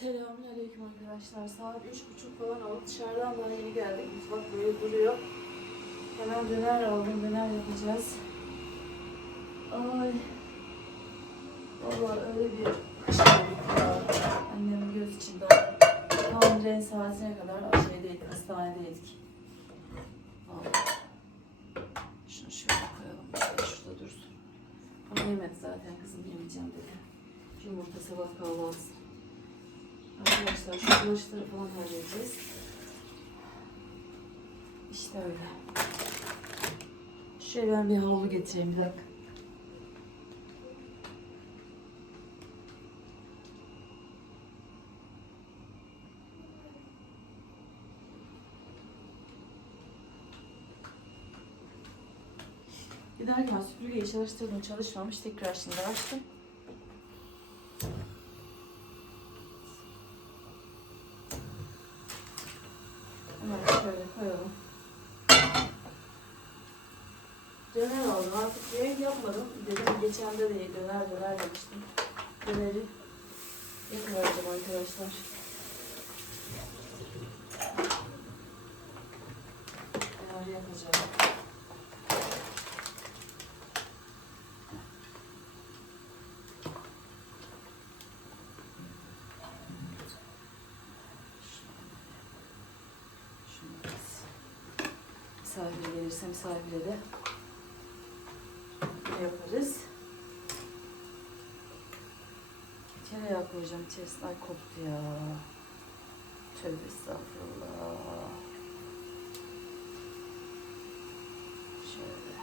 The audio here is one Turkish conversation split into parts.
Selamünaleyküm arkadaşlar. Saat üç buçuk falan oldu. Dışarıdan daha yeni geldik. Mutfak böyle duruyor. Hemen döner aldım. Döner yapacağız. Ay. Valla öyle bir kış. Annemin göz içinde. Hamilenin saatine kadar şeydeydik, hastanedeydik. Vallahi. Şunu şöyle koyalım. Şurada dursun. Ama yemedi zaten kızım yemeyeceğim dedi. Yumurta sabah kahvaltısı. Arkadaşlar şu bulaşıkları falan halledeceğiz. İşte öyle. Şöyle ben bir havlu getireyim bir dakika. Giderken süpürgeyi çalıştırdım çalışmamış tekrar şimdi açtım. Hemen şöyle koyalım. Döner aldım. Artık yemek yapmadım. De değil. Döner döner demiştim. Döneri yapıvereceğim arkadaşlar. Döner yapacağım. Şunu biraz misafir gelirse misafire de yaparız? Tereyağı koyacağım içerisine. Ay koptu ya. Tövbe estağfurullah. Şöyle.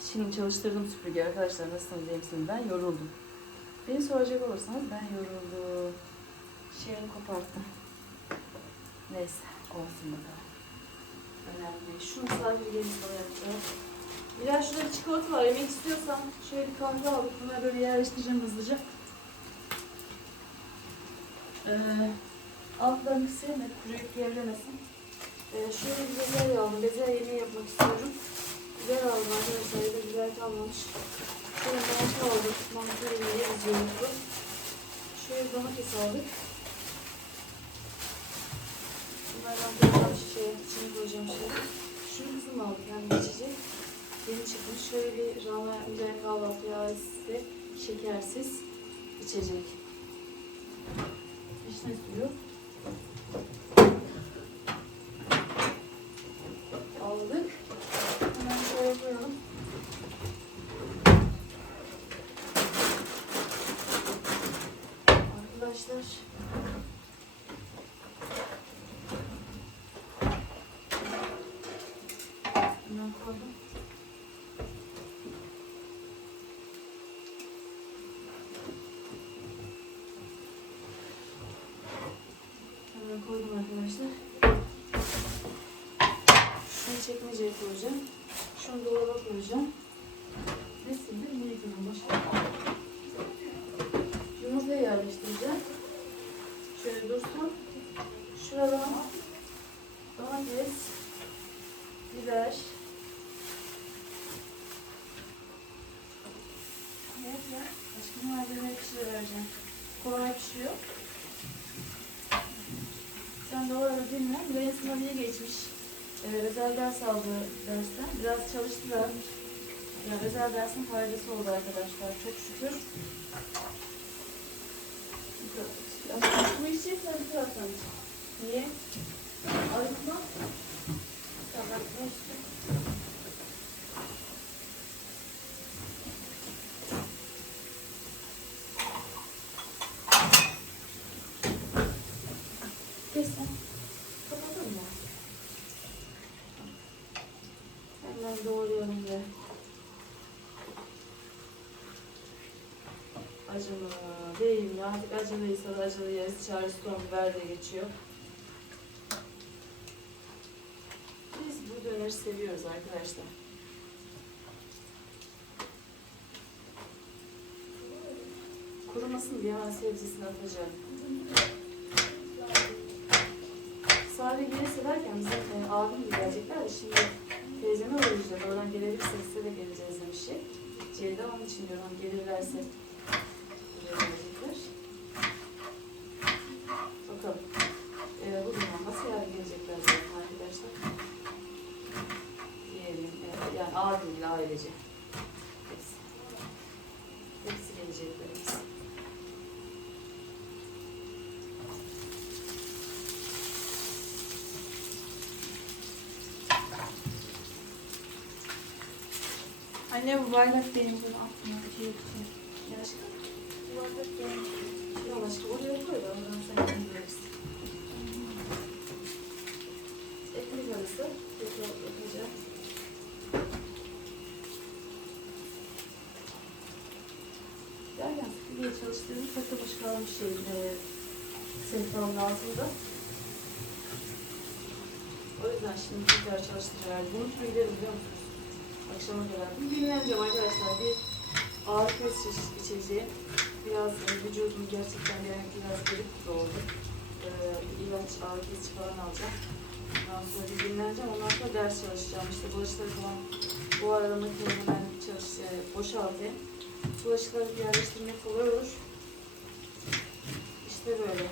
Şimdi çalıştırdım süpürge arkadaşlar. Nasılsınız iyi misiniz? Ben yoruldum. Beni soracak olursanız ben yoruldum. Şeyini koparttım. Neyse olsun bakalım. Önemli değil. Şu misafir gelin bana yapacağım. Bilal şurada bir çikolata var. Yemek istiyorsan şöyle bir kahve alıp bunları böyle yerleştireceğim hızlıca. Ee, altlarını sevme, kuruyup gevremesin. Ee, şöyle bir bezelye aldım. Bezelye yemeği yapmak istiyorum. Biber aldım arkadaşlar. Evde biber kalmamış. Şöyle mantı aldım. Mantı yemeği izliyoruz. Şöyle domates aldık. Bunlardan koyacağım şişeye, içine koyacağım şey. Şunu kızım aldı yani geçecek. Yeni çıkmış şöyle bir yapmayacak kahvaltıya ait size şekersiz içecek. Vişne suyu. Aldık. Hemen şöyle koyalım. Arkadaşlar Hemen koydum. Hemen koydum arkadaşlar. Şunu çekmeceye koyacağım. Şunu dolaba koyacağım. Ne sildim? Ne yıkadım? Başka. Yumurtayı yerleştireceğim. Şöyle dursun. Şuradan domates, biber. Evet ya. Başka malzeme pişirivereceğim. Kolay pişiyor. De orada dinle. Mülayim sınavıya geçmiş. Ee, özel ders aldı dersten. Biraz çalıştı da. Yani özel dersin faydası oldu arkadaşlar. Çok şükür. Bu işi sen taraftan. Niye? Arıtma. Tamam, işte. Doğrayalım ve acılı değil mi? Artık acılıysa da acılı yeriz. Charles Stone biber de geçiyor. Biz bu döneri seviyoruz arkadaşlar. Kurumasın diye hemen sebzesini atacağım. Sade gelirse derken bizim e, abim gelecekler de şimdi Teyzeme uğrayacağız. Oradan gelirse size de geleceğiz demiş. Ceyda onun için diyorum gelirlerse gelecekler. Bakalım. Ee, bugün olmasa yarın gelecekler zaten arkadaşlar. Diyelim. E, yani abimle ailece. Hepsi. Hepsi gelecekler. Hepsi. Anne bu bardak benim bunu atma. Şey yapacağım. Ya aşkım. Bu bardak benim. Yok aşkım oraya koy da oradan sen indirirsin. Ekmek arası. Yapacağım. Derken sıkıntı çalıştığım takılmış kalmış şey. E, sehpanın altında. O yüzden şimdi tekrar tüm giderim biliyor musunuz? Akşama kadar. Dinleneceğim arkadaşlar. Bir ağrı kesici içeceğim. Biraz e, vücudum gerçekten gelen biraz garip gibi oldu. Ee, ağrı kesici falan alacağım. Ondan sonra bir dinleneceğim. Ondan sonra ders çalışacağım. İşte bulaşıkları falan bu arada makineyi ben çalış, e, boşaltayım. Bulaşıkları yerleştirmek kolay olur. İşte böyle.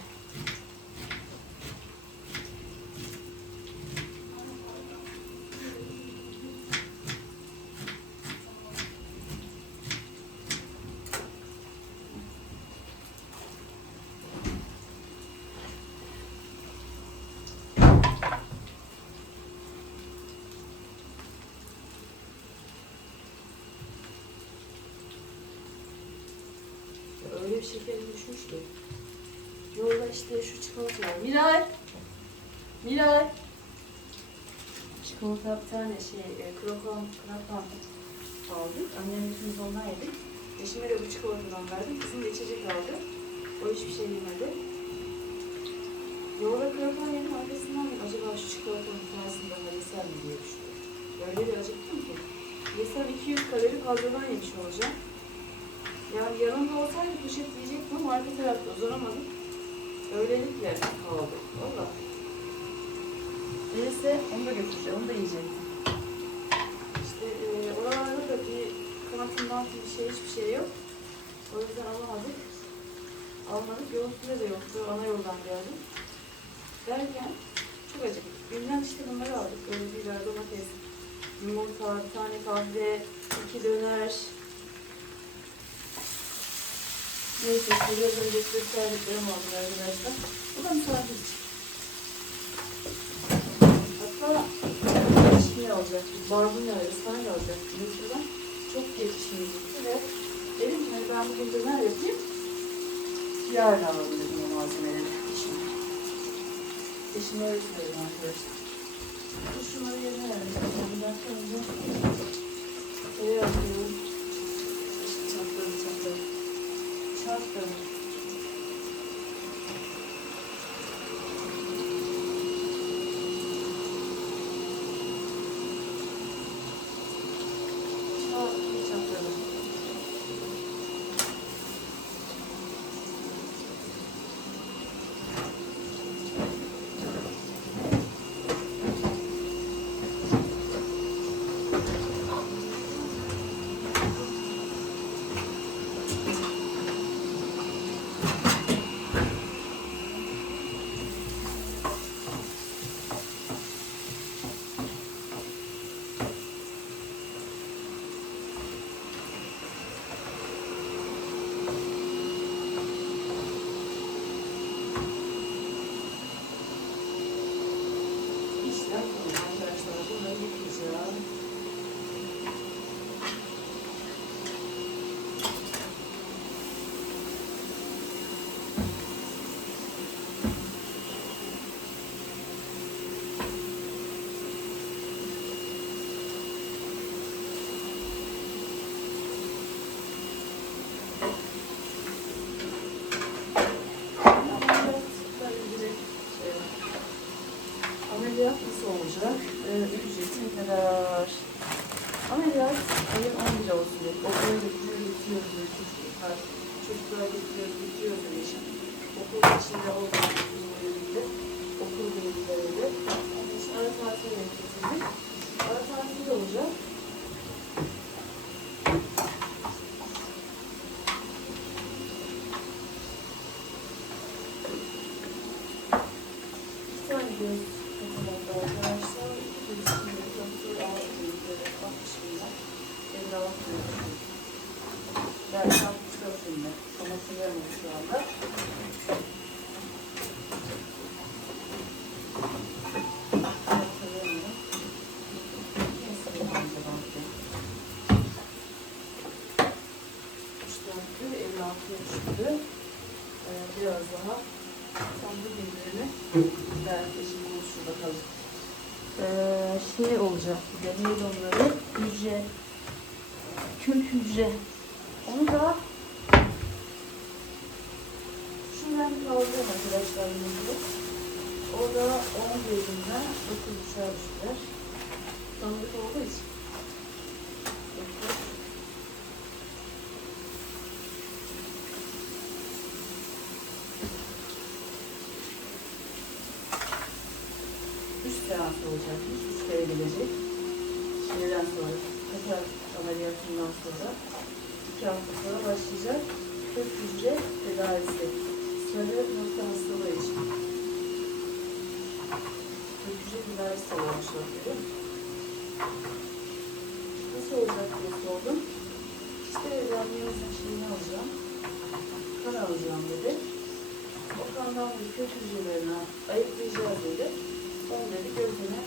Ya Öyle bir şekerim düşmüş ki. Yolda işte şu çikolata var. Miray! Miray! Çikolata bir tane şey, e, krokon, krokon aldık. Annemle ikimiz ondan yedik. Eşime de bu çikolatadan verdim. Kızım da içecek aldı. O hiçbir şey yemedi. Yolda krokon yedim arkasından acaba şu çikolatanın tanesini daha yesem mi diye düşündüm. Öyle bir acıktım ki. Yesem 200 kalori fazladan yemiş olacağım. Yani yanımda olsaydı poşet yiyecektim ama arka tarafta uzanamadım. Öylelikle kaldı. Valla. Neyse onu da götüreceğim, onu da yiyecektim. İşte e, oralarda da bir kanatın mantı bir şey hiçbir şey yok. O yüzden alamadık. Almadık. Yol üstünde de yoktu. Ana yoldan geldim. Derken çok acıktık. Bilmem işte bunları aldık. Böyle biber, domates, yumurta, bir tane kahve, iki döner, Neyse işte biraz önce size söylediklerim oldu arkadaşlar. Bu da misafir. Hatta ne olacak? Barbunya ve ıspanak alacak. Yurtludan çok yetişmiyor gitti ve dedim ki ben bugün döner yapayım. Yarın alalım dedim o malzemeleri. Şimdi. Eşime öyle söyledim arkadaşlar. Dur şunları yerine vereceğim. Bundan sonra şeye atıyorum. husband. Biraz daha tam bu birbirini belki şimdi bakalım. E, şey olacak bir de neydi onları? Hücre. Kök hücre. Onu da şundan kaldırıyorum arkadaşlar bunu. O da 10 bölümden 9'a düşer. Tanıdık olduğu için. Dokuz. Üç seans olacakmış. Üç kere gelecek. Şeyden sonra, katar ameliyatından sonra iki hafta sonra başlayacak. Kök hücre tedavisi. Sarı nokta hastalığı için. Kök hücre tedavisi görüyor musun? Nasıl olacak diye sordum. İşte evlenmemizin şeyini alacağım. Kan alacağım dedi. O kandan bu kök hücrelerini ayıklayacağız dedi. Onu dedi gözüne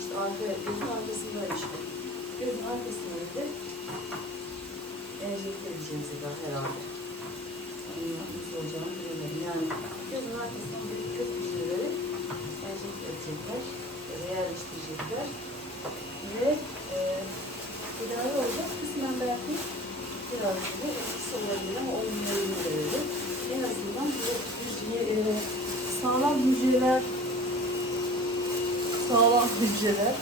işte arka, gözün arkasındaymış bu. Gözün arkasına dedi enjekte edeceğiz dedi herhalde. Nasıl olacağını bilemedim. Yani gözün arkasına bir kök hücreleri enjekte edecekler. Böyle yerleştirecekler. Ve e, tedavi olacak. Kısmen belki biraz da etkisi olabilir ama verelim. En azından bu hücre, sağlam hücreler sağlam hücreler